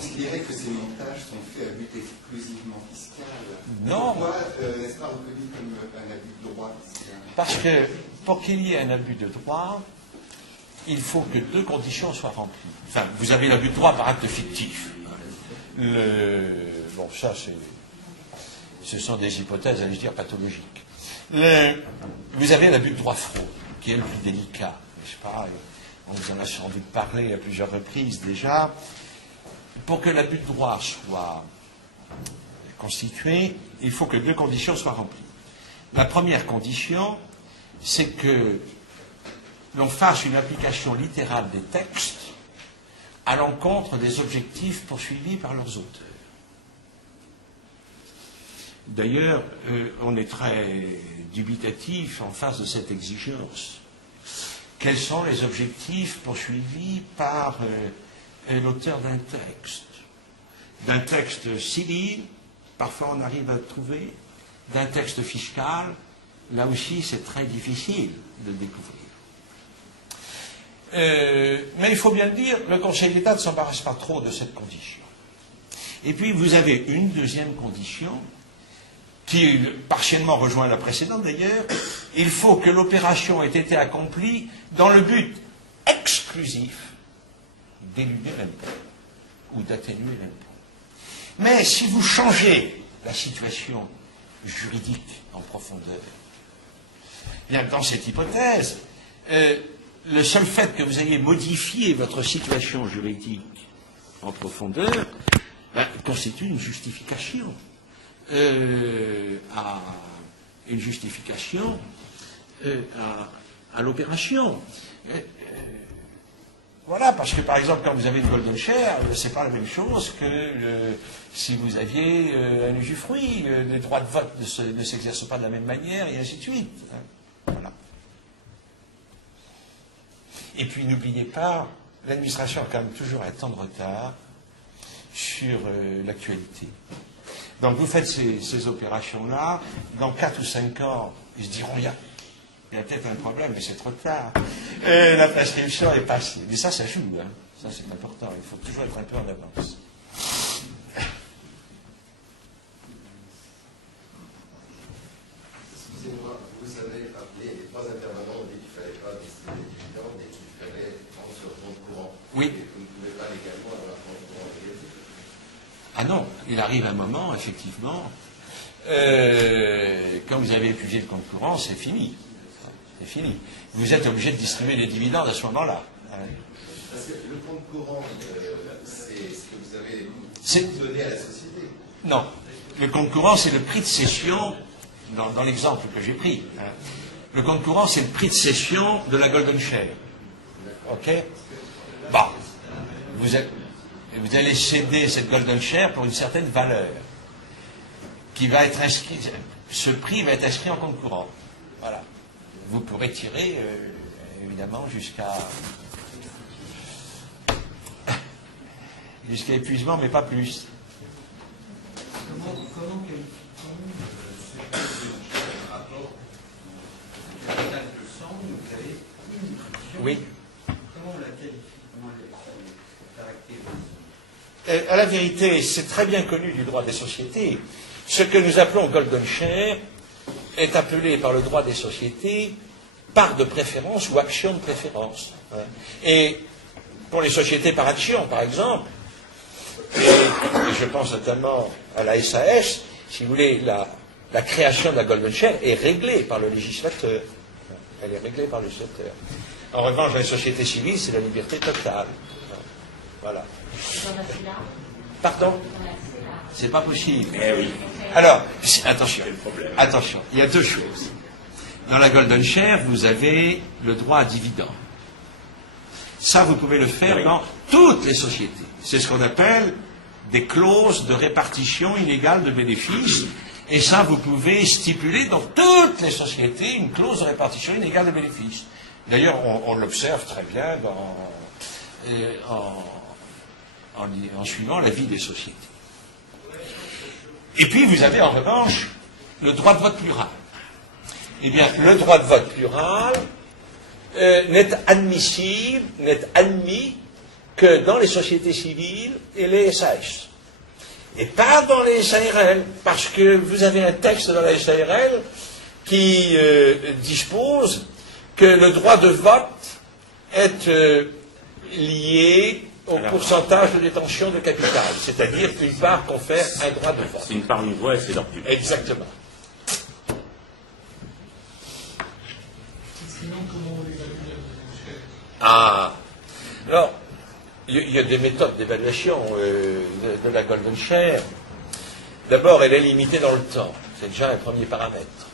considérer que ces montages sont faits à but exclusivement fiscal. Non. Pourquoi n'est-ce pas reconnu comme un abus de droit fiscal? Parce que pour qu'il y ait un abus de droit, il faut que deux conditions soient remplies. Enfin, vous avez l'abus de droit par acte fictif. Bon, ça, ce sont des hypothèses, allais-je dire, pathologiques. Vous avez l'abus de droit fraude, qui est le plus délicat, n'est-ce pas? On vous en a sans doute parlé à plusieurs reprises déjà. Pour que l'abus de droit soit constitué, il faut que deux conditions soient remplies. La première condition, c'est que l'on fasse une application littérale des textes à l'encontre des objectifs poursuivis par leurs auteurs. D'ailleurs, on est très dubitatif en face de cette exigence. Quels sont les objectifs poursuivis par l'auteur d'un texte? D'un texte civil, parfois on arrive à le trouver, d'un texte fiscal, là aussi c'est très difficile de découvrir. Mais il faut bien le dire, le Conseil d'État ne s'embarrasse pas trop de cette condition. Et puis vous avez une deuxième condition, qui partiellement rejoint la précédente d'ailleurs, il faut que l'opération ait été accomplie dans le but exclusif d'éluder l'impôt ou d'atténuer l'impôt. Mais si vous changez la situation juridique en profondeur, bien dans cette hypothèse, le seul fait que vous ayez modifié votre situation juridique en profondeur constitue une justification. À l'opération. Voilà, parce que par exemple, quand vous avez une golden share, c'est pas la même chose que si vous aviez un usufruit. Les droits de vote ne s'exercent pas de la même manière, et ainsi de suite. Voilà. Et puis n'oubliez pas, l'administration a quand même toujours un temps de retard sur l'actualité. Donc vous faites ces opérations-là, dans 4 ou 5 ans, ils se diront, il y a peut-être un problème, mais c'est trop tard. La prescription est passée. Mais ça joue, hein. Ça c'est important, il faut toujours être un peu en avance. Excusez-moi, vous avez appelé, les 3 intervenants ont dit qu'il ne fallait pas distribuer des dividendes et qu'il fallait prendre sur compte courant. Oui. Et vous ne pouvez pas légalement avoir un compte courant négatif. Ah non, il arrive un moment, effectivement, quand vous avez épuisé le compte courant, c'est fini. C'est fini. Vous êtes obligé de distribuer les dividendes à ce moment-là. Parce que le compte courant, c'est ce que vous avez donné à la société. Non. Le compte courant, c'est le prix de cession, dans l'exemple que j'ai pris. Le compte courant, c'est le prix de cession de la golden share. OK? Bon. Vous allez céder cette golden share pour une certaine valeur qui va être inscrite. Ce prix va être inscrit en compte courant. Voilà. Vous pourrez tirer, évidemment, jusqu'à épuisement, mais pas plus. Comment qualifions ce rapport capital de sang, vous avez une nutrition? Oui. Comment on la qualifie? Comment elle caractérise? À la vérité, c'est très bien connu du droit des sociétés. Ce que nous appelons golden share est appelé par le droit des sociétés part de préférence ou action de préférence. Et pour les sociétés par action, par exemple, et je pense notamment à la SAS, si vous voulez, la création de la golden share est réglée par le législateur. Elle est réglée par le législateur. En revanche, dans les sociétés civiles, c'est la liberté totale. Voilà. Pardon? C'est pas possible. Eh oui. Alors, attention, il y a 2 choses. Dans la golden share, vous avez le droit à dividende. Ça, vous pouvez le faire dans toutes les sociétés. C'est ce qu'on appelle des clauses de répartition inégale de bénéfices. Et ça, vous pouvez stipuler dans toutes les sociétés une clause de répartition inégale de bénéfices. D'ailleurs, on l'observe très bien en suivant la vie des sociétés. Et puis, vous avez en revanche le droit de vote plural. Eh bien, le droit de vote plural n'est admis que dans les sociétés civiles et les SAS. Et pas dans les SARL, parce que vous avez un texte dans la SARL qui dispose que le droit de vote est lié au pourcentage de détention de capital, c'est-à-dire qu'une part confère un droit de vote. C'est une part d'une voix et c'est leur public. Exactement. Sinon, comment on l'évalue? Ah, alors, il y a des méthodes d'évaluation de la Golden Share. D'abord, elle est limitée dans le temps. C'est déjà un premier paramètre.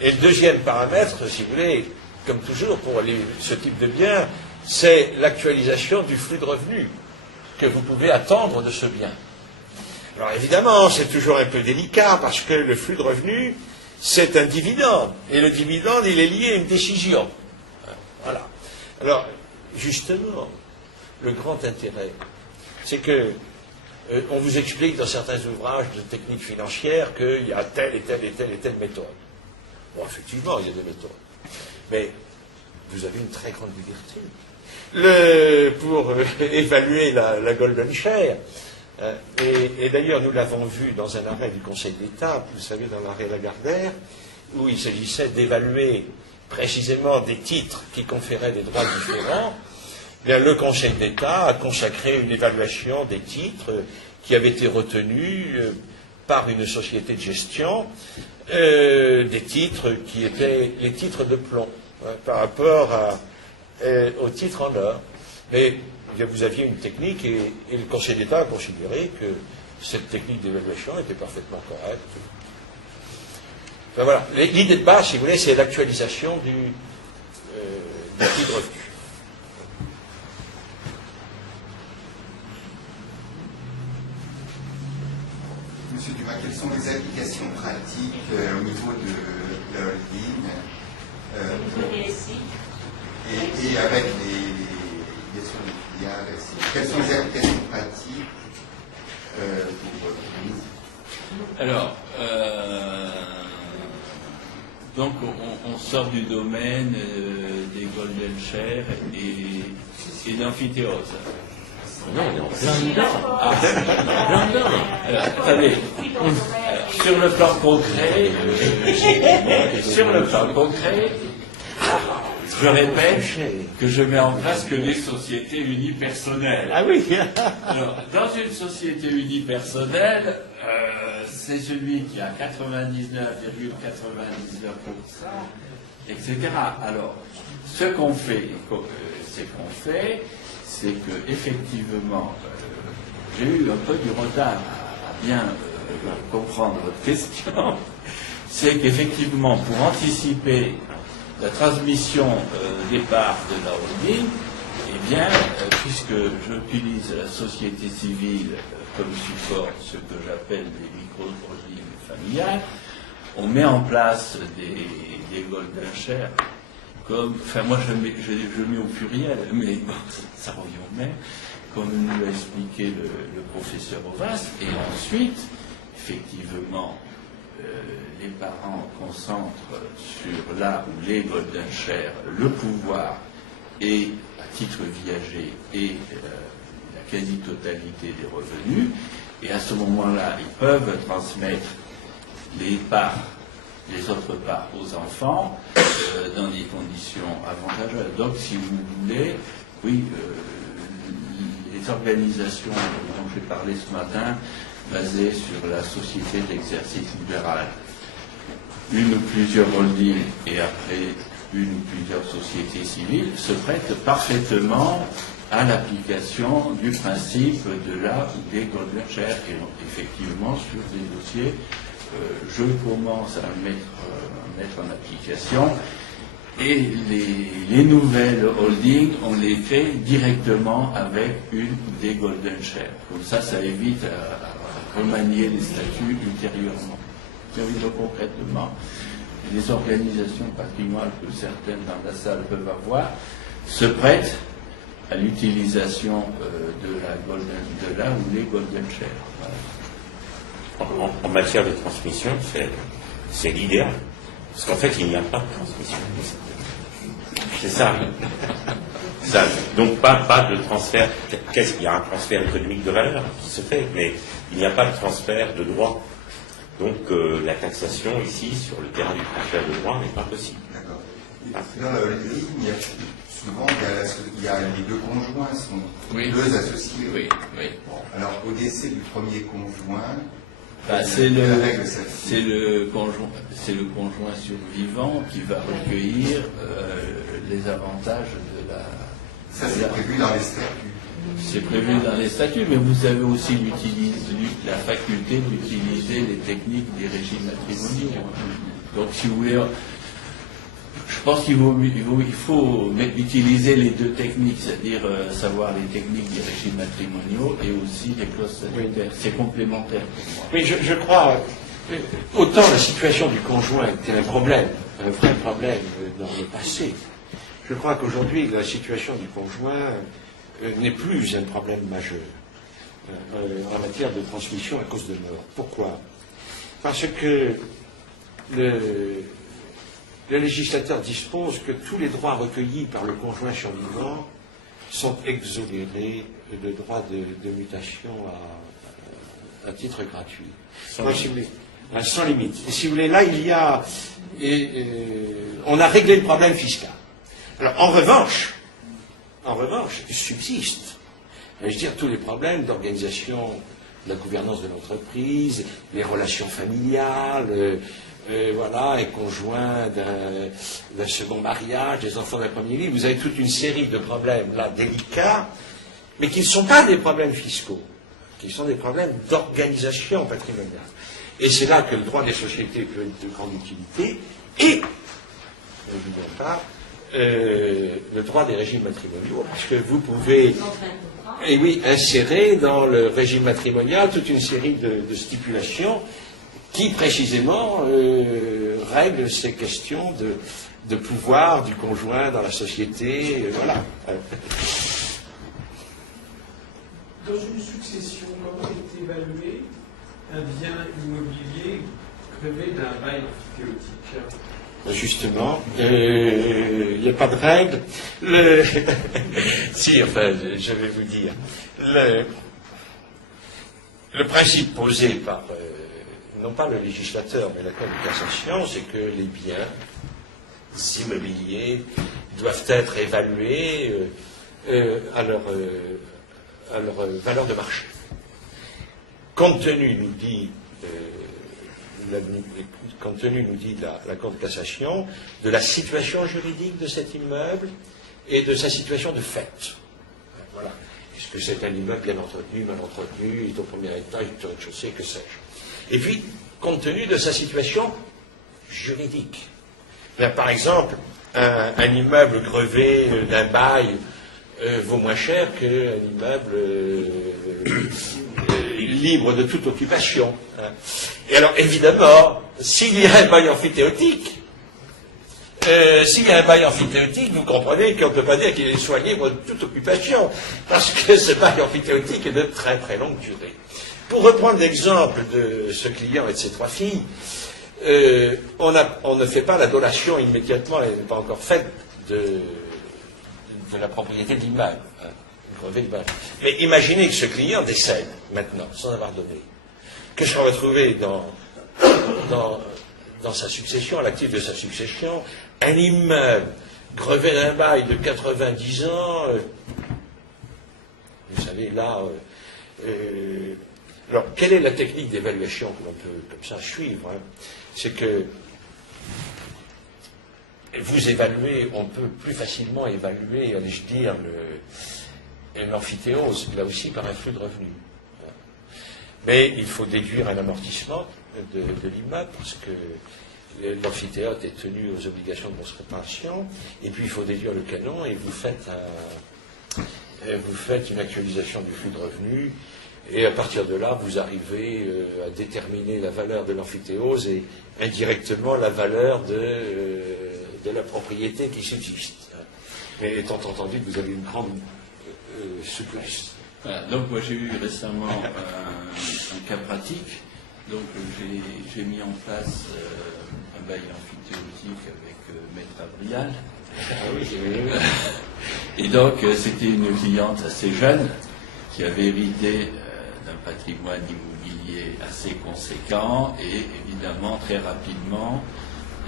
Et le deuxième paramètre, si vous voulez, comme toujours pour ce type de bien, c'est l'actualisation du flux de revenus que vous pouvez attendre de ce bien. Alors évidemment, c'est toujours un peu délicat parce que le flux de revenus, c'est un dividende. Et le dividende, il est lié à une décision. Voilà. Alors, justement, le grand intérêt, c'est que on vous explique dans certains ouvrages de techniques financières qu'il y a telle et telle et telle et telle méthode. Bon, effectivement, il y a des méthodes. Mais vous avez une très grande liberté. Pour évaluer la Golden Share, et d'ailleurs nous l'avons vu dans un arrêt du Conseil d'État, vous savez, dans l'arrêt Lagardère, où il s'agissait d'évaluer précisément des titres qui conféraient des droits différents. Bien, le Conseil d'État a consacré une évaluation des titres qui avaient été retenus par une société de gestion, des titres qui étaient les titres de plomb, par rapport aux titres en or. Mais vous aviez une technique et le Conseil d'État a considéré que cette technique d'évaluation était parfaitement correcte. Enfin, voilà. L'idée de base, si vous voulez, c'est l'actualisation du titre de revenu. Monsieur Dumas, quelles sont les applications pratiques au niveau de la holding et avec bien sûr, les filiales, quelles sont les applications pratiques pour nous? Alors, donc on sort du domaine des Golden Share et d'amphithéose. Non, on est en plein dedans. Plein dedans. Alors, attendez. Sur le plan concret, je répète que je mets en place que des sociétés unipersonnelles. Ah oui. Alors, dans une société unipersonnelle, c'est celui qui a 99,99%, etc. Alors, ce qu'on fait, c'est que effectivement, j'ai eu un peu du retard à bien comprendre votre question. C'est qu'effectivement, pour anticiper la transmission des parts de la holding, eh bien, puisque j'utilise la société civile comme support, ce que j'appelle des micro-holdings familiales, on met en place des golden shares, comme, enfin moi je mets au pluriel, mais bon, ça revient au même, comme nous l'a expliqué le professeur Ovas, et ensuite, effectivement, les parents concentrent sur là où les golden shares le pouvoir et à titre viager et la quasi-totalité des revenus, et à ce moment-là, ils peuvent transmettre les autres parts aux enfants dans des conditions avantageuses. Donc, si vous voulez, oui, les organisations dont j'ai parlé ce matin, basées sur la société d'exercice libéral, une ou plusieurs holdings et après une ou plusieurs sociétés civiles, se prêtent parfaitement à l'application du principe de là où des golden shares. Et donc, effectivement, sur des dossiers, je commence à mettre en application, et les nouvelles holdings, on les fait directement avec une des golden shares. Comme ça évite à remanier les statuts ultérieurement. Donc, concrètement, les organisations patrimoniales que certaines dans la salle peuvent avoir se prêtent à l'utilisation de là où les golden shares. Voilà. En matière de transmission, c'est l'idéal. Parce qu'en fait, il n'y a pas de transmission. C'est ça. ça. Donc pas de transfert. Il y a un transfert économique de valeur qui se fait, mais il n'y a pas de transfert de droit. Donc la taxation ici, sur le terrain du transfert de droit, n'est pas possible. D'accord. Dans la ligne, souvent, il y a les deux conjoints sont deux associés. Oui. Bon, alors, au décès du premier conjoint, c'est le conjoint survivant qui va recueillir les avantages de la... Ça, c'est prévu dans les statuts. C'est prévu dans les statuts, mais vous avez aussi la faculté d'utiliser les techniques des régimes matrimoniaux. Donc, si vous voulez, je pense qu'il faut utiliser les deux techniques, c'est-à-dire savoir les techniques des régimes matrimoniaux et aussi les clauses statutaires. C'est complémentaire pour moi. Oui, je crois, autant la situation du conjoint était un problème, un vrai problème dans le passé, je crois qu'aujourd'hui, la situation du conjoint n'est plus un problème majeur en matière de transmission à cause de mort. Pourquoi? Parce que le législateur dispose que tous les droits recueillis par le conjoint survivant sont exonérés de droits de mutation à titre gratuit. Sans limite. Et si vous voulez, là, il y a... on a réglé le problème fiscal. Alors, en revanche, subsistent, je veux dire, tous les problèmes d'organisation de la gouvernance de l'entreprise, les relations familiales, voilà, et conjoints d'un second mariage, des enfants d'un premier lit. Vous avez toute une série de problèmes, là, délicats, mais qui ne sont pas des problèmes fiscaux, qui sont des problèmes d'organisation patrimoniale. Et c'est là que le droit des sociétés peut être de grande utilité, et, n'oublions pas, le droit des régimes matrimoniaux, parce que vous pouvez, insérer dans le régime matrimonial toute une série de stipulations qui, précisément, règlent ces questions de pouvoir du conjoint dans la société, voilà. Dans une succession, comment est évalué un bien immobilier crevé d'un bail amphithéotique? Justement, il n'y a pas de règle. Si, enfin, je vais vous dire. Le principe posé par, non pas le législateur, mais la Cour de cassation, c'est que les biens immobiliers doivent être évalués à leur valeur de marché. Compte tenu, nous dit la Cour de cassation, de la situation juridique de cet immeuble et de sa situation de fait. Voilà. Est-ce que c'est un immeuble bien entretenu, mal entretenu, il est au premier étage, il est au rez-de-chaussée, que sais-je. Et puis, compte tenu de sa situation juridique. Là, par exemple, un immeuble grevé d'un bail vaut moins cher qu'un immeuble libre de toute occupation. Et alors, évidemment, s'il y a un bail amphithéotique, vous comprenez qu'on ne peut pas dire qu'il soit libre de toute occupation, parce que ce bail amphithéotique est de très très longue durée. Pour reprendre l'exemple de ce client et de ses trois filles, on ne fait pas la donation immédiatement, elle n'est pas encore faite, de la propriété de l'immeuble. Mais imaginez que ce client décède maintenant, sans avoir donné. Que sera retrouvé dans sa succession, à l'actif de sa succession, un immeuble grevé d'un bail de 90 ans. Vous savez, là... alors, quelle est la technique d'évaluation que l'on peut, comme ça, suivre? C'est que vous évaluez, on peut plus facilement évaluer, allais-je dire, l'amphithéose, là aussi par un flux de revenus. Mais il faut déduire un amortissement de l'immeuble, parce que l'amphithéâtre est tenu aux obligations de grosse réparation, et puis il faut déduire le canon, et vous faites une actualisation du flux de revenus, et à partir de là, vous arrivez à déterminer la valeur de l'amphithéose et indirectement la valeur de la propriété qui subsiste. Mais étant entendu que vous avez une grande souplesse. Voilà, donc moi j'ai eu récemment un cas pratique. Donc j'ai mis en place un bail amphithéotique avec Maître Abrial. Ah oui, Et donc, c'était une cliente assez jeune qui avait hérité d'un patrimoine immobilier assez conséquent et évidemment, très rapidement,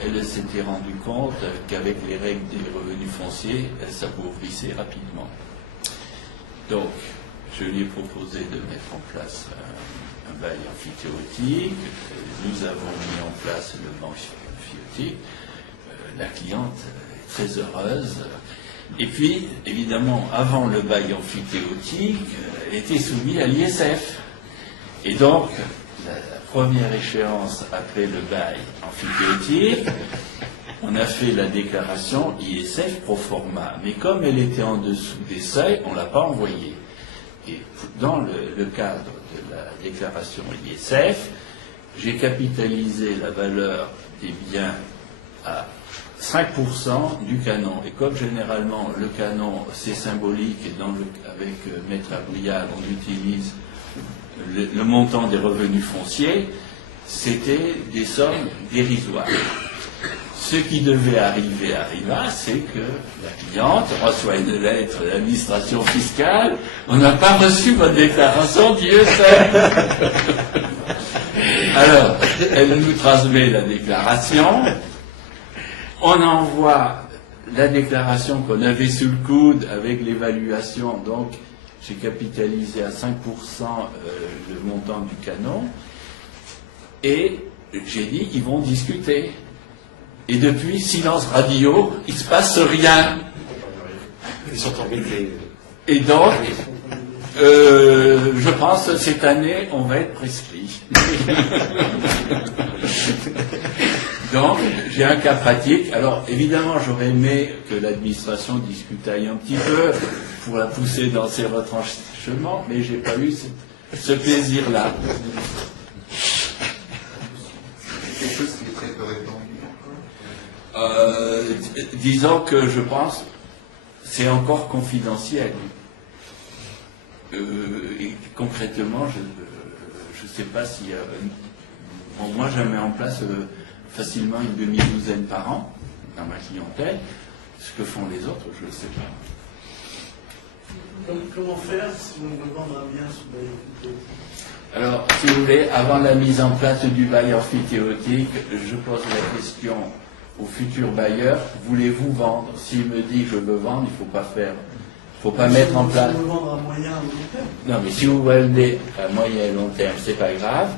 elle s'était rendue compte qu'avec les règles des revenus fonciers, elle s'appauvrissait rapidement. Donc, je lui ai proposé de mettre en place un bail amphithéotique. Nous avons mis en place le bail amphithéotique. La cliente est très heureuse. Et puis, évidemment, avant le bail amphithéotique, elle était soumise à l'ISF. Et donc, la première échéance après le bail amphithéotique, on a fait la déclaration ISF pro forma. Mais comme elle était en dessous des seuils, on ne l'a pas envoyée. Et dans le cadre de la déclaration ISF, j'ai capitalisé la valeur des biens à 5% du canon. Et comme généralement le canon c'est symbolique et avec Maître Abrial on utilise le montant des revenus fonciers, c'était des sommes dérisoires. Ce qui devait arriver arriva, c'est que la cliente reçoit une lettre de l'administration fiscale, on n'a pas reçu votre déclaration d'ISF. Alors, elle nous transmet la déclaration, on envoie la déclaration qu'on avait sous le coude avec l'évaluation, donc j'ai capitalisé à 5% le montant du canon, et j'ai dit, ils vont discuter. Et depuis, silence radio, il ne se passe rien. Ils sont embêtés. Et donc, je pense que cette année, on va être prescrit. Donc, j'ai un cas pratique. Alors, évidemment, j'aurais aimé que l'administration discute un petit peu pour la pousser dans ses retranchements, mais j'ai pas eu ce plaisir-là. Quelque chose qui est très peu répandu. Disons que je pense c'est encore confidentiel. Et concrètement, je ne sais pas si... bon, moi, je mets en place facilement une demi-douzaine par an dans ma clientèle. Ce que font les autres, je ne sais pas. Comment faire si on veut vendre un bien sous bail amphithéotique? Alors, si vous voulez, avant la mise en place du bail amphithéotique, je pose la question au futur bailleur, voulez-vous vendre? S'il me dit je veux vendre, il ne faut pas mettre en place. Si vous vendre à moyen ou long terme? Non, mais si vous vendez à moyen et long terme, c'est pas grave.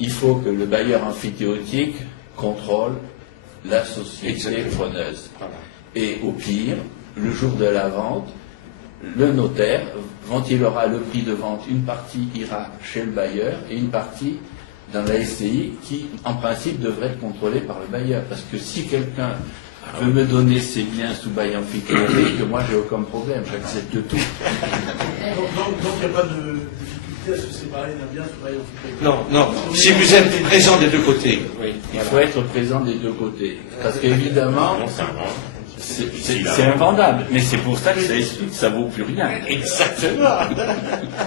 Il faut que le bailleur amphithéotique contrôle la société preneuse. Et au pire, le jour de la vente, le notaire ventilera le prix de vente. Une partie ira chez le bailleur et une partie dans la SCI qui, en principe, devrait être contrôlée par le bailleur. Parce que si quelqu'un veut me donner ses biens sous bail amphithéotique, moi, j'ai aucun problème, j'accepte tout. Donc il n'y a pas de difficulté à se séparer d'un bien sous bail amphithéotique? Non, non. Si vous êtes présent des deux côtés. Oui, il faut être présent des deux côtés. Parce qu'évidemment, c'est invendable. Mais c'est pour ça que ça explique que ça vaut plus rien. Exactement.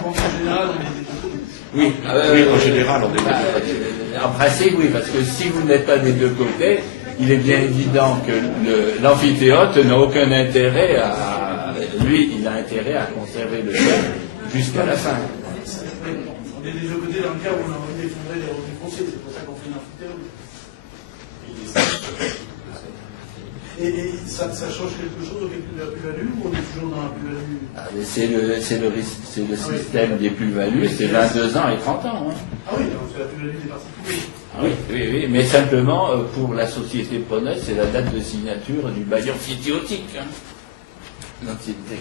En général, on est des deux côtés. Oui, Oui, en général, on est en principe, oui, parce que si vous n'êtes pas des deux côtés, il est bien évident que l'amphithéote n'a aucun intérêt à... Lui, il a intérêt à conserver le bien jusqu'à la fin. On est des deux côtés dans le cas où on a envie d'effondrer les revenus fonciers, c'est pour ça qu'on fait une amphithéote. Et ça change quelque chose au calcul de la plus-value ou on est toujours dans la plus-value? C'est le système des plus-values, c'est 22 ans et 30 ans. Hein. Ah oui, donc c'est la plus-value des particuliers. Ah oui, oui, mais simplement, pour la société preneuse, c'est la date de signature du bail amphithéotique. Hein. L'ancienneté.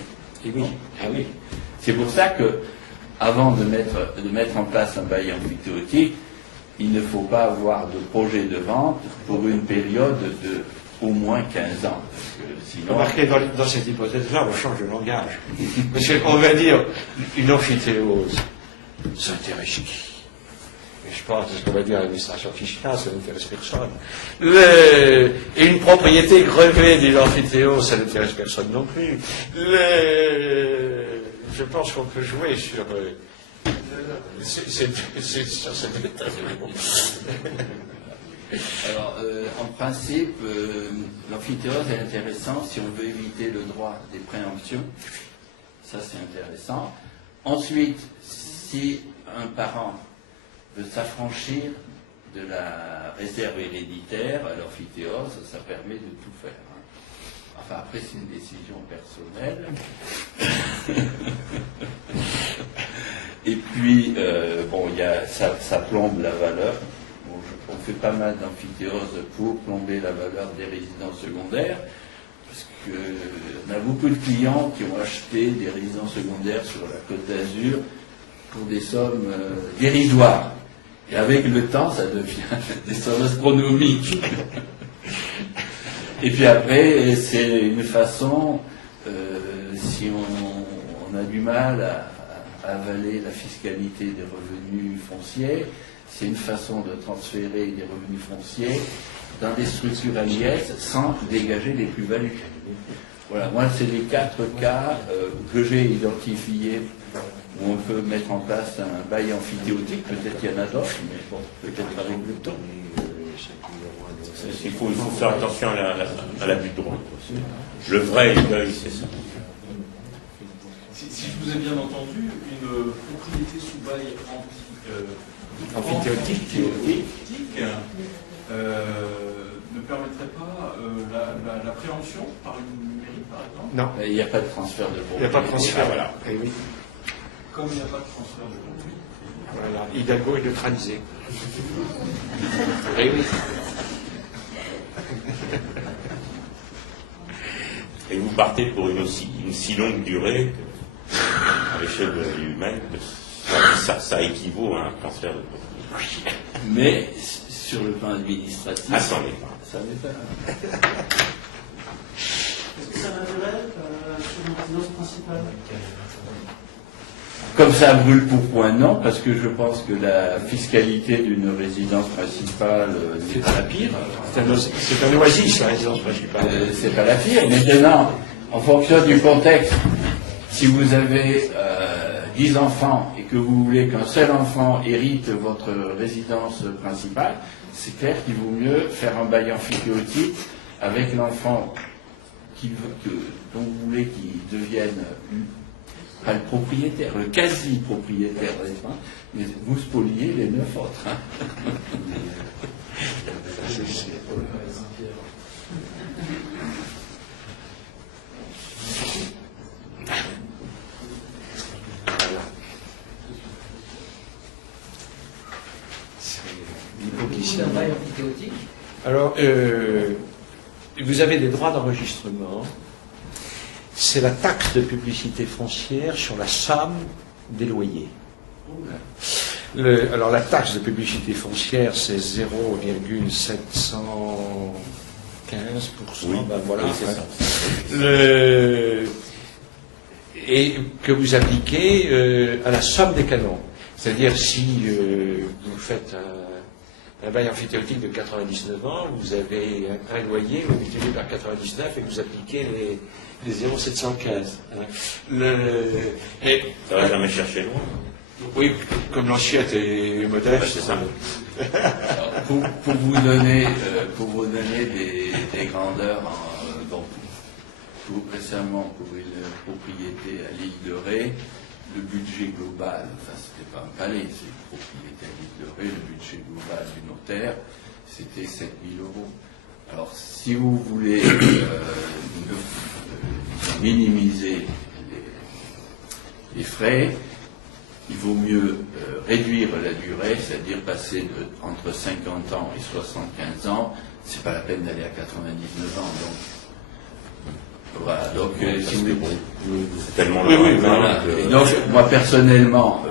Et oui, ah oui. C'est pour ça que, avant de mettre en place un bail amphithéotique, il ne faut pas avoir de projet de vente pour une période de au moins 15 ans. Sinon... Remarquez, dans cette hypothèse-là, on change de langage. Parce qu'on va dire, une amphithéose, ça intéresse qui? Et je pense que ce qu'on va dire à l'administration fiscale, ça n'intéresse personne. Et une propriété grevée d'une amphithéose, ça n'intéresse personne non plus. Je pense qu'on peut jouer sur... sur cette méthode. Alors, en principe, l'amphithéose est intéressant si on veut éviter le droit des préemptions. Ça, c'est intéressant. Ensuite, si un parent veut s'affranchir de la réserve héréditaire à l'amphithéose, ça permet de tout faire. Enfin, après, c'est une décision personnelle. Et puis, ça plombe la valeur. Bon, on fait pas mal d'amphithéose pour plomber la valeur des résidences secondaires, parce qu'on a beaucoup de clients qui ont acheté des résidences secondaires sur la Côte d'Azur pour des sommes dérisoires. Et avec le temps, ça devient des sommes astronomiques. Et puis après, c'est une façon, si on a du mal à avaler la fiscalité des revenus fonciers, c'est une façon de transférer des revenus fonciers dans des structures à l'IS sans dégager des plus-values. Voilà, moi, c'est les 4 cas que j'ai identifiés où on peut mettre en place un bail amphithéotique. Peut-être qu'il y en a d'autres, mais bon, peut-être avec le temps. Il faut faire attention à l'abus de droit. Le vrai écueil, c'est ça. Si je vous ai bien entendu, une propriété sous bail amphithéotique ne permettrait pas la préemption par une mairie, par exemple? Non. Il n'y a pas de transfert de propriété. Il n'y a pas de transfert, voilà. Eh oui. Comme il n'y a pas de transfert de propriété. Voilà. Hidalgo est neutralisé. Eh oui. Et vous partez pour une si longue durée à l'échelle de la vie humaine, ça équivaut à un transfert de propriété. Mais sur le plan administratif, ça n'en est pas. Ça n'est pas. Est-ce que ça m'intéresse sur une résidence principale? Comme ça brûle pour point, non, parce que je pense que la fiscalité d'une résidence principale n'est pas la pire. C'est un oasis, la résidence principale. C'est pas la pire. Maintenant, en fonction du contexte, si vous avez 10 enfants et que vous voulez qu'un seul enfant hérite votre résidence principale, c'est clair qu'il vaut mieux faire un bail amphithéotique avec l'enfant dont vous voulez qu'il devienne pas le propriétaire, le quasi-propriétaire, mais vous spoliez les 9 autres. Hein. Alors, vous avez des droits d'enregistrement. C'est la taxe de publicité foncière sur la somme des loyers. Alors la taxe de publicité foncière, c'est 0,715%. Oui, ben voilà. Oui, c'est ça. Et que vous appliquez à la somme des canons. C'est-à-dire si vous faites un bail amphithéotique de 99 ans, vous avez un loyer multiplié par 99 et vous appliquez les 0,715. Ça va jamais chercher loin. Oui, comme l'assiette est modeste. C'est ça. Pour vous donner des grandeurs, récemment pour une propriété à l'île de Ré, le budget global, enfin c'était pas un palais, c'est une propriété à l'île de Ré, le budget global du notaire, c'était 7 000 €. Alors si vous voulez minimiser les frais, il vaut mieux réduire la durée, c'est-à-dire passer entre 50 ans et 75 ans. C'est pas la peine d'aller à 99 ans. Donc, voilà. Donc, si vous voulez, c'est tellement voilà. Et donc, moi personnellement,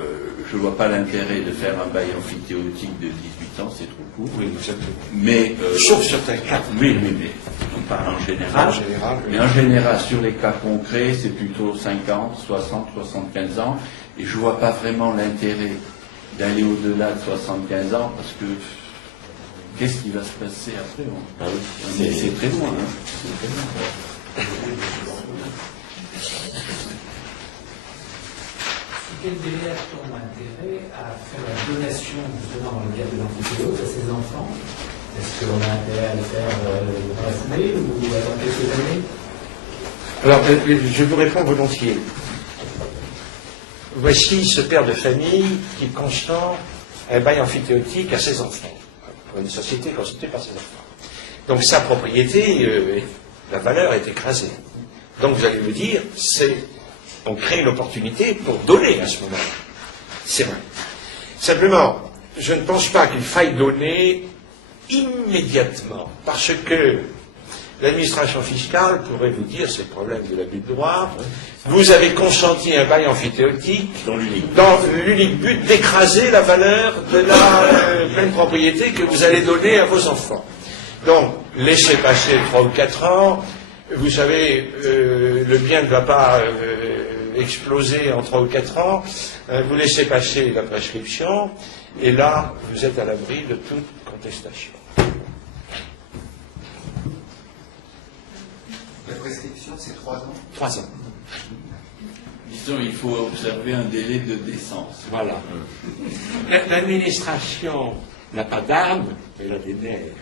je vois pas l'intérêt de faire un bail amphithéotique de 18 ans, c'est trop court. Oui, exactement. Mais sauf certains cas. Oui, mais on parle en général. Mais en général, sur les cas concrets, c'est plutôt 50, 60, 75 ans. Et je ne vois pas vraiment l'intérêt d'aller au-delà de 75 ans parce que qu'est-ce qui va se passer après? C'est très loin. Hein. C'est très loin. Quel délai a-t-on intérêt à faire la donation, justement dans le cadre de l'amphithéose, à ses enfants, Est-ce qu'on a intérêt à le faire dans la foulée ou dans quelques années? Alors, je vous réponds volontiers. Voici ce père de famille qui consent un bail emphytéotique à ses enfants, pour une société constituée par ses enfants. Donc sa propriété, la valeur est écrasée. Donc vous allez me dire, on crée une opportunité pour donner à ce moment-là. C'est vrai. Simplement, je ne pense pas qu'il faille donner immédiatement, parce que l'administration fiscale pourrait vous dire, c'est le problème de l'abus de droit, vous avez consenti un bail emphytéotique dans l'unique but d'écraser la valeur de la pleine propriété que vous allez donner à vos enfants. Donc, laissez passer 3 ou 4 ans, vous savez, le bien ne va pas exploser en 3 ou 4 ans, vous laissez passer la prescription, et là, vous êtes à l'abri de toute contestation. La prescription, c'est 3 ans. 3 ans. Disons, il faut observer un délai de décence. Voilà. L'administration n'a pas d'âme, mais elle a des nerfs.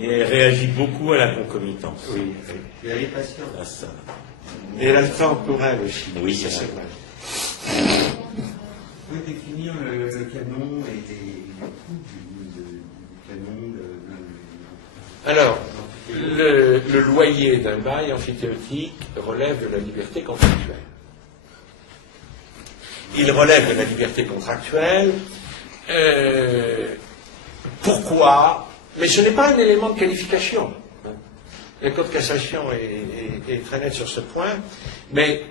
Et elle réagit beaucoup à la concomitance. Oui. Et elle est patiente. À ça. Et elle a le temps pour elle aussi. Oui, ça c'est c'est vrai. Vous pouvez définir le canon et les coûts du canon Alors, le loyer d'un bail emphytéotique relève de la liberté contractuelle. Il relève de la liberté contractuelle. Pourquoi? Mais ce n'est pas un élément de qualification. Le Code de cassation est très net sur ce point, mais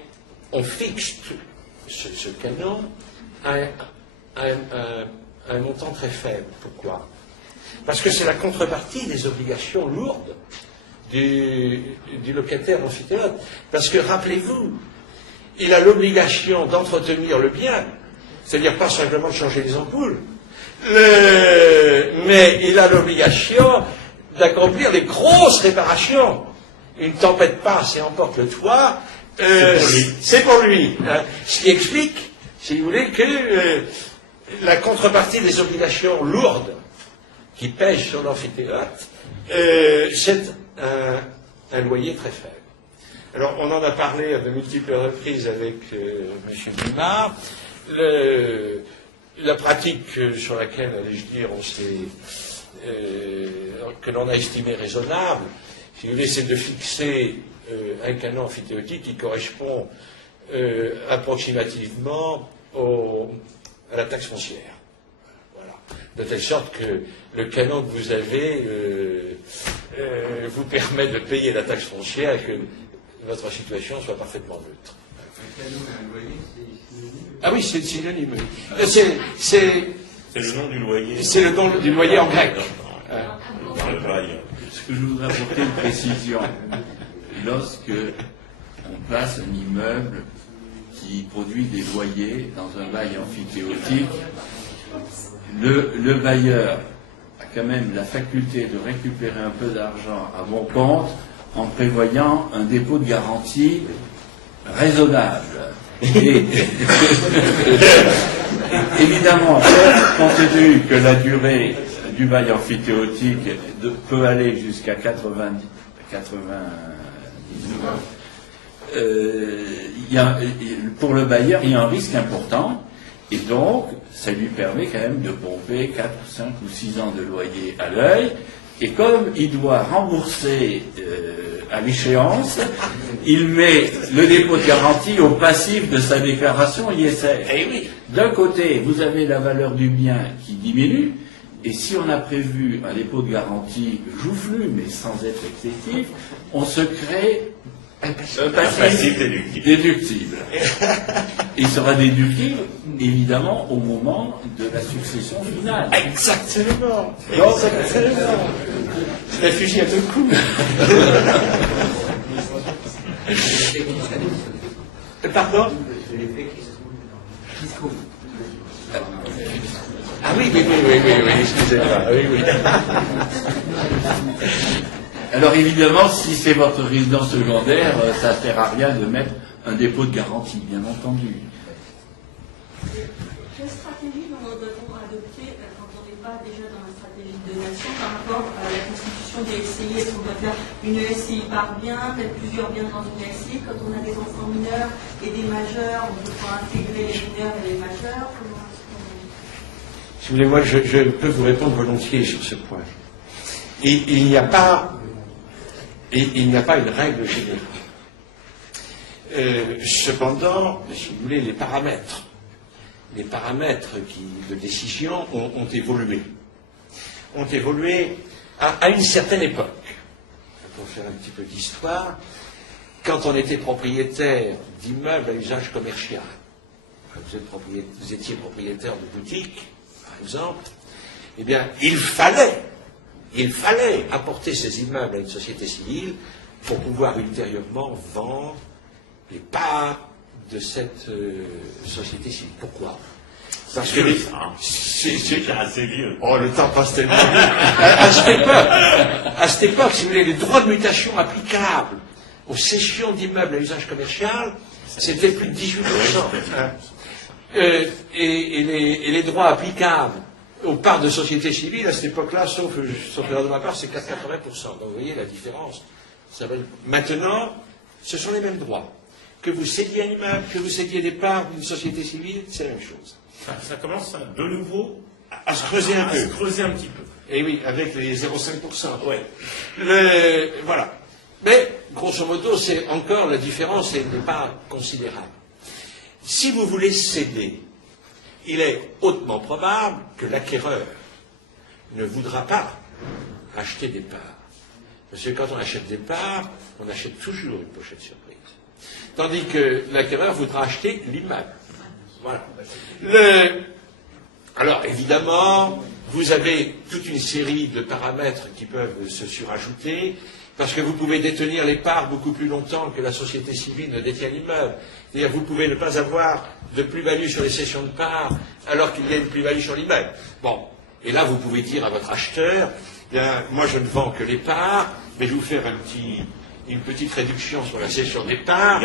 on fixe ce canon à un montant très faible. Pourquoi? Parce que c'est la contrepartie des obligations lourdes du locataire amphithéâtre. Parce que, rappelez-vous, il a l'obligation d'entretenir le bien, c'est-à-dire pas simplement de changer les ampoules, mais il a l'obligation d'accomplir des grosses réparations. Une tempête passe et emporte le toit, c'est pour lui. Hein. Ce qui explique, si vous voulez, que la contrepartie des obligations lourdes qui pèsent sur l'amphithéâtre, c'est un loyer très faible. Alors, on en a parlé à de multiples reprises avec M. Dumas. La pratique sur laquelle, allais-je dire, que l'on a estimé raisonnable, si vous voulez, c'est de fixer un canon amphithéotique qui correspond approximativement à la taxe foncière. Voilà. De telle sorte que le canon que vous avez vous permet de payer la taxe foncière et que votre situation soit parfaitement neutre. Un canon et un loyer, c'est synonyme? Ah oui, c'est synonyme. C'est le nom du loyer. C'est le nom du loyer en grec. Dans le bail. Ce que je voudrais apporter une précision. Lorsque on place un immeuble qui produit des loyers dans un bail amphithéotique, le bailleur a quand même la faculté de récupérer un peu d'argent à bon compte en prévoyant un dépôt de garantie raisonnable. Et évidemment, compte tenu que la durée du bail amphithéotique peut aller jusqu'à 90 pour le bailleur, il y a un risque important, et donc ça lui permet quand même de pomper 4, 5 ou 6 ans de loyer à l'œil, et comme il doit rembourser à l'échéance, il met le dépôt de garantie au passif de sa déclaration ISR. Eh oui. D'un côté, vous avez la valeur du bien qui diminue, et si on a prévu un dépôt de garantie joufflu, mais sans être excessif, on se crée un passif déductible. Il sera déductible, évidemment, au moment de la succession finale. Exactement. Exactement. C'est un fusil à deux coups. Pardon? Ah oui, excusez-moi. Oui. Alors évidemment, si c'est votre résidence secondaire, ça ne sert à rien de mettre un dépôt de garantie, bien entendu. Quelle stratégie doit-on adopter quand on n'est pas déjà dans la stratégie de nation par rapport à la constitution des SCI? Est-ce qu'on doit faire une SCI par bien, mettre plusieurs biens dans une SCI? Quand on a des enfants mineurs et des majeurs, on peut pas intégrer les mineurs et les majeurs? Si vous voulez, moi, je peux vous répondre volontiers sur ce point. Et il n'y a pas une règle générale. Cependant, si vous voulez, les paramètres de décision ont évolué. Ont évolué à une certaine époque. Pour faire un petit peu d'histoire, quand on était propriétaire d'immeubles à usage commercial, vous étiez propriétaire de boutique, par exemple, eh bien, il fallait apporter ces immeubles à une société civile pour pouvoir ultérieurement vendre les parts de cette société civile. Pourquoi? Parce que c'est assez vieux. Oh, le temps passe tellement vite. À cette époque, si vous voulez, les droits de mutation applicables aux cessions d'immeubles à usage commercial, c'était plus de 18%. Et les droits applicables aux parts de société civile, à cette époque-là, sauf erreur de ma part, c'est 80%. Donc vous voyez la différence. Maintenant, ce sont les mêmes droits. Que vous cédiez un immeuble, que vous cédiez des parts d'une société civile, c'est la même chose. Ça commence de nouveau à se creuser un peu. À se creuser un petit peu. Et oui, avec les 0,5%. Ouais. Voilà. Mais, grosso modo, c'est encore la différence n'est pas considérable. Si vous voulez céder, il est hautement probable que l'acquéreur ne voudra pas acheter des parts. Parce que quand on achète des parts, on achète toujours une pochette surprise. Tandis que l'acquéreur voudra acheter l'immeuble. Voilà. Alors, évidemment, vous avez toute une série de paramètres qui peuvent se surajouter, parce que vous pouvez détenir les parts beaucoup plus longtemps que la société civile ne détient l'immeuble. C'est-à-dire, vous pouvez ne pas avoir de plus-value sur les cessions de parts, alors qu'il y a une plus-value sur l'immeuble. Bon. Et là, vous pouvez dire à votre acheteur, bien, moi, je ne vends que les parts, mais je vais vous faire une petite réduction sur la cession des parts.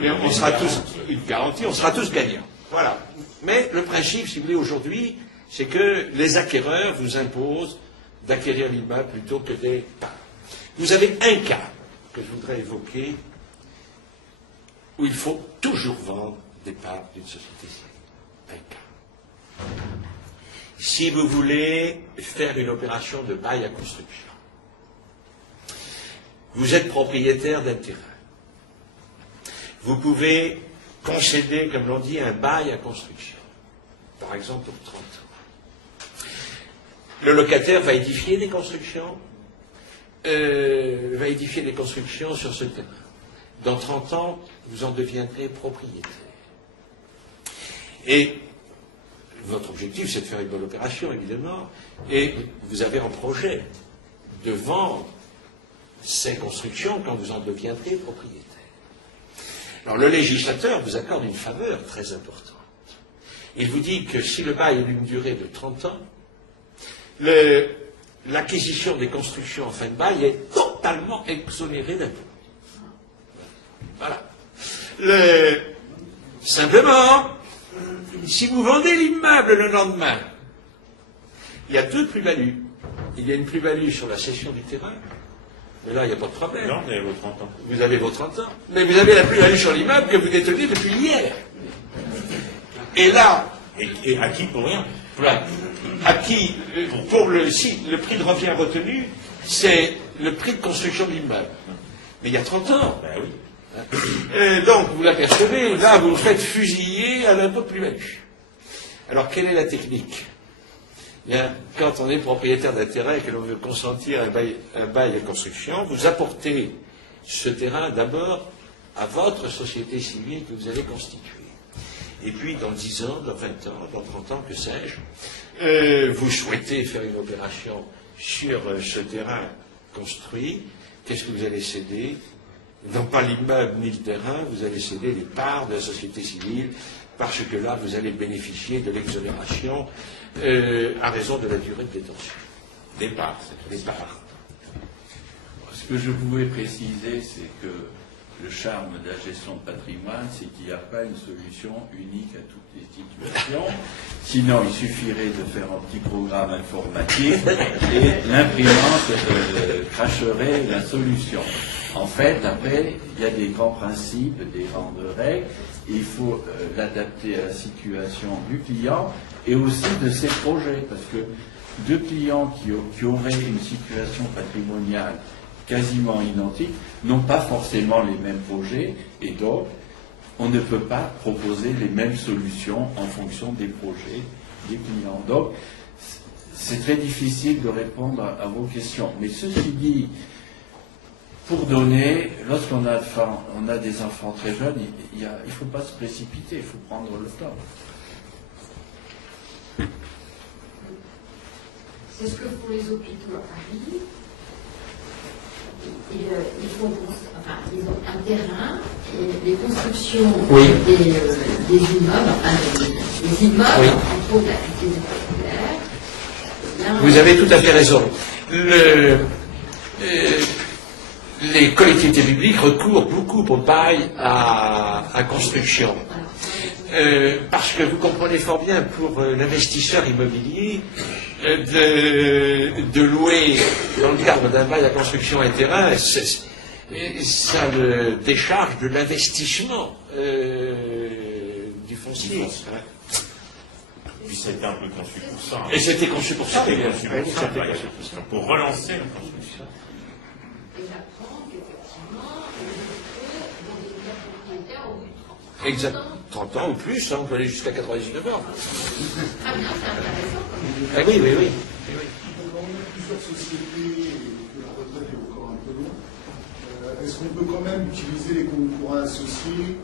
Mais on sera tous, une garantie, on sera tous gagnants. Voilà. Mais le principe, si vous voulez, aujourd'hui, c'est que les acquéreurs vous imposent d'acquérir l'immeuble plutôt que des parts. Vous avez un cas que je voudrais évoquer où il faut toujours vendre des parts d'une société civile. Un cas. Si vous voulez faire une opération de bail à construction, vous êtes propriétaire d'un terrain. Vous pouvez concéder, comme l'on dit, un bail à construction. Par exemple, pour 30 ans. Le locataire va édifier des constructions, sur ce terrain. Dans 30 ans, vous en deviendrez propriétaire. Et votre objectif, c'est de faire une bonne opération, évidemment, et vous avez en projet de vendre ces constructions quand vous en deviendrez propriétaire. Alors le législateur vous accorde une faveur très importante. Il vous dit que si le bail est d'une durée de 30 ans, l'acquisition des constructions en fin de bail est totalement exonérée d'impôts. Voilà. Simplement, si vous vendez l'immeuble le lendemain, il y a deux plus-values. Il y a une plus-value sur la cession du terrain, mais là, il n'y a pas de problème. Non, vous avez vos 30 ans. Vous avez vos 30 ans. Mais vous avez la plus-value sur l'immeuble que vous détenez depuis hier. Et là... Et à qui pour rien? Voilà. À qui, si le prix de revient retenu, c'est le prix de construction de l'immeuble. Mais il y a 30 ans. Ben oui. Donc, vous l'apercevez, là, vous vous faites fusiller à l'impôt de plus-value. Alors, quelle est la technique? Bien, quand on est propriétaire d'un terrain et que l'on veut consentir un bail de construction, vous apportez ce terrain d'abord à votre société civile que vous allez constituer. Et puis, dans 10 ans, dans 20 ans, dans 30 ans, que sais-je, vous souhaitez faire une opération sur ce terrain construit, qu'est-ce que vous allez céder? Non pas l'immeuble ni le terrain, vous allez céder les parts de la société civile, parce que là, vous allez bénéficier de l'exonération à raison de la durée de détention. Des parts. Des parts. Ce que je voulais préciser, c'est que le charme de la gestion de patrimoine, c'est qu'il n'y a pas une solution unique à toutes les situations. Sinon, il suffirait de faire un petit programme informatique et l'imprimante cracherait la solution. En fait, après, il y a des grands principes, des grandes règles. Il faut l'adapter à la situation du client et aussi de ses projets. Parce que deux clients qui auraient une situation patrimoniale quasiment identiques n'ont pas forcément les mêmes projets et donc on ne peut pas proposer les mêmes solutions en fonction des projets des clients. Donc c'est très difficile de répondre à vos questions. Mais ceci dit, pour donner, lorsqu'on a des enfants très jeunes, il ne faut pas se précipiter, il faut prendre le temps. C'est ce que font les hôpitaux à Paris. Ils ont un terrain et les constructions des immeubles, des immeubles, entre autres la culture populaire. Vous avez tout à fait raison. Les collectivités publiques recourent beaucoup au bail à construction. Parce que vous comprenez fort bien, pour l'investisseur immobilier, de louer dans le cadre d'un bail à construction un terrain, ça le décharge de l'investissement du foncier. Puis c'était un peu conçu pour ça. Et c'était conçu pour ça. C'était conçu pour ça, pour relancer la construction. Et j'apprends qu'effectivement, les propriétaires ont eu 30 ans. Exact. 30 ans ou plus, on peut aller jusqu'à 99 ans. Ah bien, c'est intéressant comme Ah oui. On a plusieurs sociétés et la retraite est encore un peu long. Est-ce qu'on peut quand même utiliser les comptes courants associés,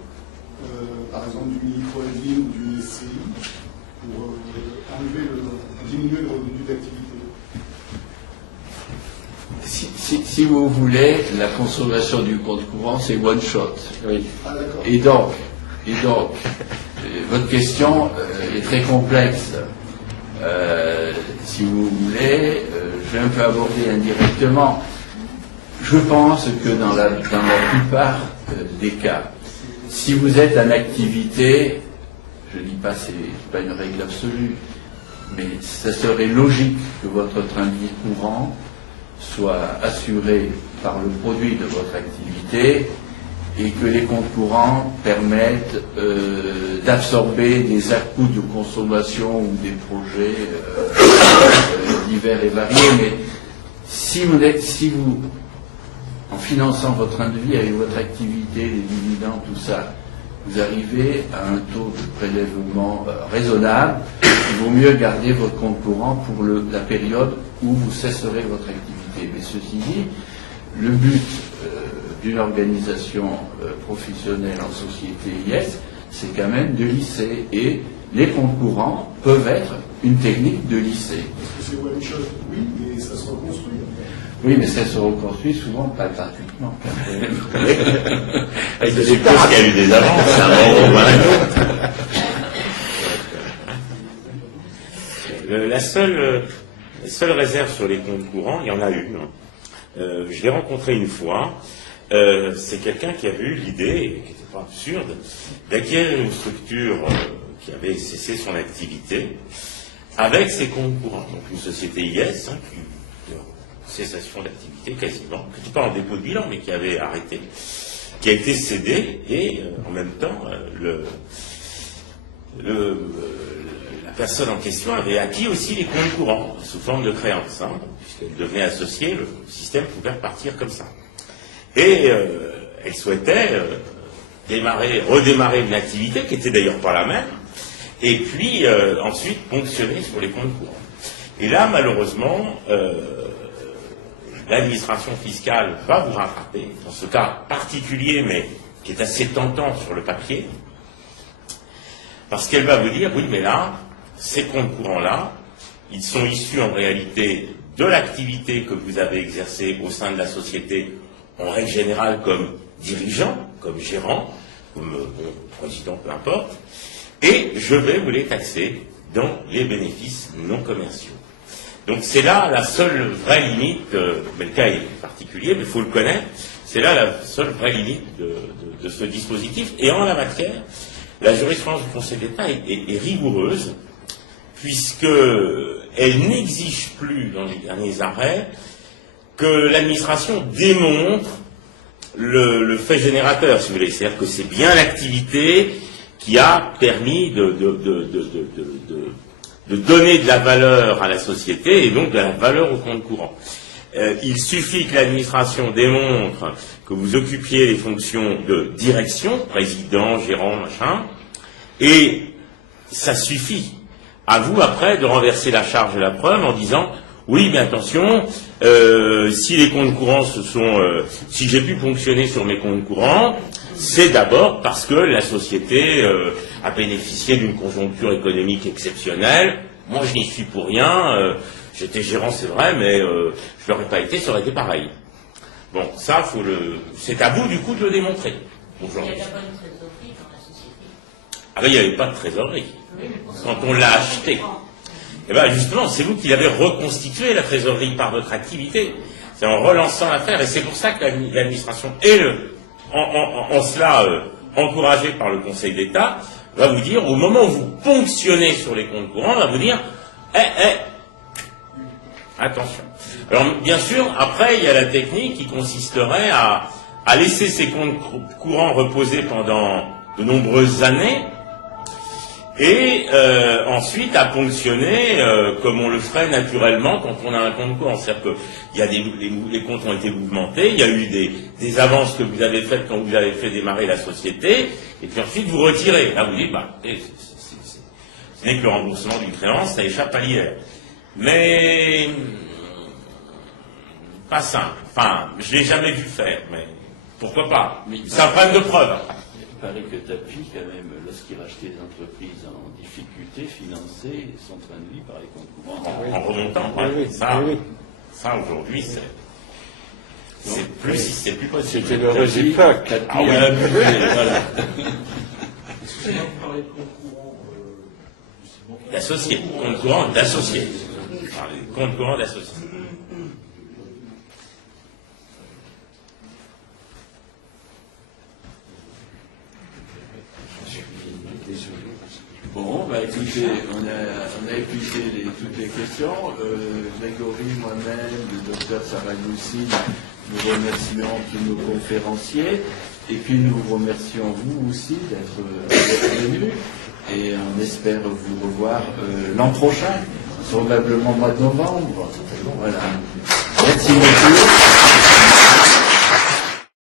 par exemple du micro-holding ou du SCI, pour diminuer le revenu d'activité? Si vous voulez, la consommation du compte courant, c'est one shot. Oui. Ah, d'accord. Et donc, votre question est très complexe. Si vous voulez, je vais un peu aborder indirectement. Je pense que dans la plupart des cas, si vous êtes en activité, je ne dis pas c'est pas une règle absolue, mais ça serait logique que votre train de vie courant soit assuré par le produit de votre activité et que les comptes courants permettent d'absorber des à-coups de consommation ou des projets divers et variés. Mais si vous, en finançant votre train de vie avec votre activité, les dividendes, tout ça, vous arrivez à un taux de prélèvement raisonnable, il vaut mieux garder votre compte courant pour la période où vous cesserez votre activité. Mais ceci dit, le but d'une organisation professionnelle en société IS, c'est quand même de lisser. Et les comptes courants peuvent être une technique de lisser. Parce que c'est one shot, oui, mais ça se reconstruit. Oui, mais ça se reconstruit souvent pas gratuitement. Je suppose qu'il y a eu des avances à un moment ou à un autre. La seule réserve sur les comptes courants, il y en a une. Je l'ai rencontré une fois. C'est quelqu'un qui avait eu l'idée, qui n'était pas absurde, d'acquérir une structure qui avait cessé son activité avec ses comptes courants. Donc une société IS, cessation d'activité quasiment, qui n'était pas en dépôt de bilan, mais qui avait arrêté, qui a été cédée, et en même temps, la personne en question avait acquis aussi les comptes courants, sous forme de créance, puisqu'elle devenait associée, le système pouvait repartir comme ça. Et elle souhaitait redémarrer une activité qui n'était d'ailleurs pas la même, et puis ensuite ponctionner sur les comptes courants. Et là, malheureusement, l'administration fiscale va vous rattraper, dans ce cas particulier, mais qui est assez tentant sur le papier, parce qu'elle va vous dire, oui, mais là, ces comptes courants-là, ils sont issus en réalité de l'activité que vous avez exercée au sein de la société, en règle générale comme dirigeant, comme gérant, comme président, peu importe, et je vais vous les taxer dans les bénéfices non commerciaux. Donc c'est là la seule vraie limite, mais le cas est particulier, mais il faut le connaître, C'est là la seule vraie limite de ce dispositif. Et en la matière, la jurisprudence du Conseil d'État est rigoureuse, puisqu'elle n'exige plus, dans les derniers arrêts, que l'administration démontre le fait générateur, si vous voulez. C'est-à-dire que c'est bien l'activité qui a permis de donner de la valeur à la société et donc de la valeur au compte courant. Il suffit que l'administration démontre que vous occupiez les fonctions de direction, président, gérant, machin, et ça suffit à vous après de renverser la charge de la preuve en disant oui, mais attention, si les comptes courants si j'ai pu fonctionner sur mes comptes courants, c'est d'abord parce que la société a bénéficié d'une conjoncture économique exceptionnelle. Moi, je n'y suis pour rien. J'étais gérant, c'est vrai, mais je n'aurais pas été, ça aurait été pareil. Bon, ça, c'est à vous, du coup, de le démontrer. Aujourd'hui. Il n'y a pas une trésorerie dans la société. Ah ben, il n'y avait pas de trésorerie. Quand on l'a acheté. Et bien, justement, c'est vous qui avez reconstitué la trésorerie par votre activité. C'est en relançant l'affaire, et c'est pour ça que l'administration est en cela encouragée par le Conseil d'État, va vous dire, au moment où vous ponctionnez sur les comptes courants, va vous dire, attention. Alors, bien sûr, après, il y a la technique qui consisterait à laisser ces comptes courants reposer pendant de nombreuses années, et ensuite à ponctionner comme on le ferait naturellement quand on a un compte courant. C'est-à-dire que les comptes ont été mouvementés, il y a eu des avances que vous avez faites quand vous avez fait démarrer la société, et puis ensuite vous retirez. Là vous dites, ce n'est que le remboursement d'une créance, ça échappe à l'hiver. Mais pas simple. Enfin, je ne l'ai jamais vu faire, mais pourquoi pas. C'est un problème de preuve. Il paraît que Tapi, quand même, lorsqu'il rachetait des entreprises en difficulté, finançait son train de vie par les comptes courants. En remontant, ça aujourd'hui, c'est plus possible. C'était le résultat. Ah oui, voilà. Excusez-moi, vous parlez de compte courant d'associés, compte courant d'associés. Compte courant d'associés. Bon, écoutez, on a épuisé toutes les questions. Grégory, moi-même, le docteur Saragoussi, nous remercions tous nos conférenciers. Et puis nous vous remercions vous aussi d'être venus. Et on espère vous revoir l'an prochain, probablement au mois de novembre. Voilà. Merci beaucoup.